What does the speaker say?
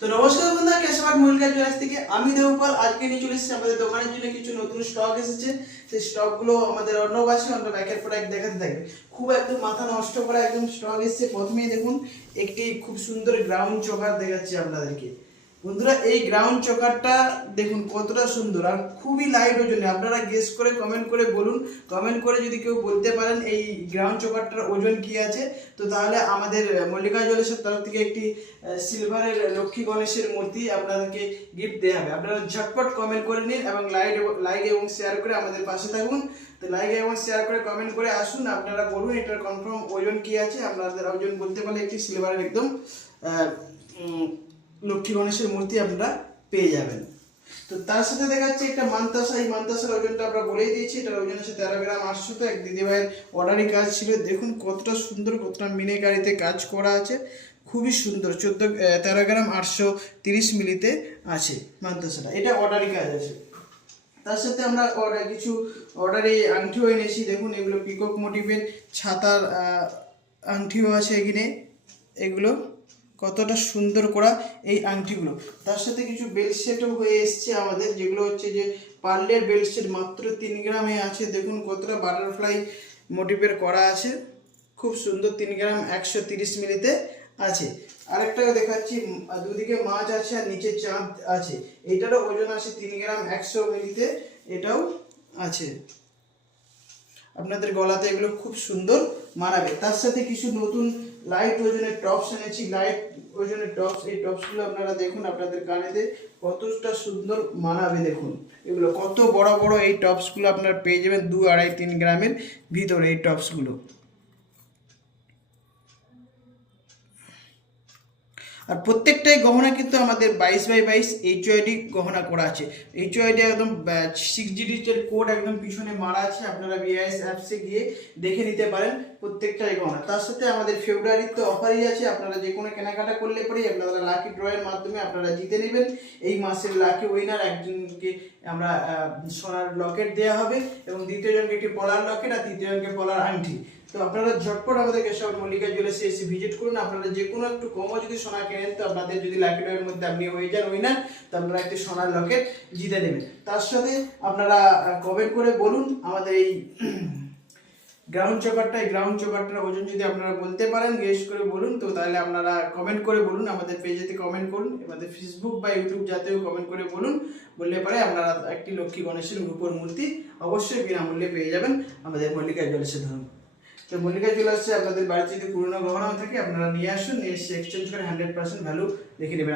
তো নমস্কার বন্ধুরা, ক্যাশবাট মল্লিকা জুয়েলার্স থেকে আমি দেবপাল আজকে নিয়ে চলে এসেছি আমাদের দোকানের জন্য কিছু নতুন স্টক এসেছে। সেই স্টকগুলো আমাদের অর্ণব আছে, অর্ণব একের পর এক দেখাতে থাকবে। খুব একদম মাথা নষ্ট করা একদম স্টক এসেছে। প্রথমেই দেখুন একটি খুব সুন্দর গ্রাউন্ড চোকার দেখাচ্ছি আপনাদেরকে। বন্ধুরা, এই গ্রাউন্ড চোকারটা দেখুন কতটা সুন্দর আর খুবই লাইট ওজনে। আপনারা গেস করে কমেন্ট করে বলুন, কমেন্ট করে যদি কেউ বলতে পারেন এই গ্রাউন্ড চোকারটার ওজন কি আছে, তো তাহলে আমাদের মল্লিকা জুয়েলার্সের তরফ থেকে একটি সিলভারের লক্ষ্মী গণেশের মূর্তি আপনাদেরকে গিফট দেওয়া হবে। আপনারা ঝটপট কমেন্ট করে নিন এবং লাইক এবং শেয়ার করে আমাদের পাশে থাকুন। তো লাইক এবং শেয়ার করে কমেন্ট করে আসুন, আপনারা বলুন এটার কনফার্ম ওজন কি আছে। আপনাদের ওজন বলতে পারলে একটি সিলভারের একদম লক্ষ্মী গণেশের মূর্তি আপনারা পেয়ে যাবেন। তো তার সাথে দেখাচ্ছি একটা মানতাসা। এই মানতাসার ওজনটা আমরা বলেই দিয়েছি, এটার ওজন আছে 13 গ্রাম 800। তো এক দিদিভাইয়ের অর্ডারই কাজ ছিল। দেখুন কতটা সুন্দর, কতটা মিনেকারিতে কাজ করা আছে, খুবই সুন্দর। 13 গ্রাম 830 মিলিতে আছে মানতাসাটা, এটা অর্ডারই কাজ আছে। তার সাথে আমরা কিছু অর্ডারে আংটিও এনেছি। দেখুন এগুলো পিকক মোটিভের ছাতার আংটিও আছে এখানে। এগুলো কতটা সুন্দর করা এই আংটিগুলো। তার সাথে কিছু বেল্ট সেটও হয়ে এসছে আমাদের, যেগুলো হচ্ছে যে পার্লের বেল্ট সেট, মাত্র 3 গ্রামে আছে। দেখুন কতটা বাটারফ্লাই মোটিভের করা আছে, খুব সুন্দর। 3 গ্রাম 130 মিলিতে আছে। আরেকটা দেখাচ্ছি, দুদিকে মাছ আছে আর নিচে চাঁদ আছে। এটারও ওজন আছে 3 গ্রাম 100 মিলিতে, এটাও আছে। আপনাদের গলাতে এগুলো খুব সুন্দর মানাবে। তার সাথে কিছু নতুন লাইট ওজনের টপস এনেছি, লাইট ওজনের টপস। এই টপসগুলো আপনারা দেখুন আপনাদের কানেতে কতটা সুন্দর মানাবে। দেখুন এগুলো কত বড় বড় এই টপসগুলো আপনারা পেয়ে যাবেন 2, 2.5, 3 গ্রামের ভিতরে এই টপসগুলো। আর প্রত্যেকটাই গহনা কিন্তু আমাদের 22x22 HYD গহনা করা আছে। HYD একদম 6 ডিজিটের কোড একদম পিছনে মারা আছে, আপনারা বিআইএস অ্যাপসে গিয়ে দেখে নিতে পারেন প্রত্যেকটাই গহনা। তার সাথে আমাদের ফেব্রুয়ারির তো অফারই আছে, আপনারা যে কোনো কেনাকাটা করলে পরেই আপনারা লাকি ড্রয়ের মাধ্যমে আপনারা জিতে নেবেন। এই মাসের লাকি উইনার একজনকে আমরা সোনার লকেট দেওয়া হবে এবং দ্বিতীয় জনকে একটি পলার লকেট আর তৃতীয় জনকে পলার আংটি। তো আপনারা ঝটপট আমাদের ক্যাশবাট মল্লিকা জুয়েলার্সে এসে ভিজিট করুন। আপনারা যে কোনো একটু কমও যদি সোনা কেনেন, তো আপনাদের যদি লাকি ড্রয়ের মধ্যে আপনি হয়ে যান উইনার, তো আপনারা একটি সোনার লকেট জিতে নেবেন। তার সাথে আপনারা কমেন্ট করে বলুন আমাদের এই গ্রাউন্ড চোকারটার ওজন যদি আপনারা বলতে পারেন, গেস করে বলুন। তো তাহলে আপনারা কমেন্ট করে বলুন, আমাদের পেজেতে কমেন্ট করুন, আমাদের ফেসবুক বা ইউটিউব জাতীয় কমেন্ট করে বলুন। বললে পরে আপনারা একটি লক্ষ্মী গণেশের রূপোর মূর্তি অবশ্যই বিনামূল্যে পেয়ে যাবেন আমাদের মল্লিকা জুয়েলার্সের ধরুন। তো মল্লিকা জুয়েলার্সে আপনাদের বাড়িতে যদি পুরোনো গহনাও থাকে আপনারা নিয়ে আসুন, নিয়ে এসে এক্সচেঞ্জ করে 100% ভ্যালু দেখে নেবেন।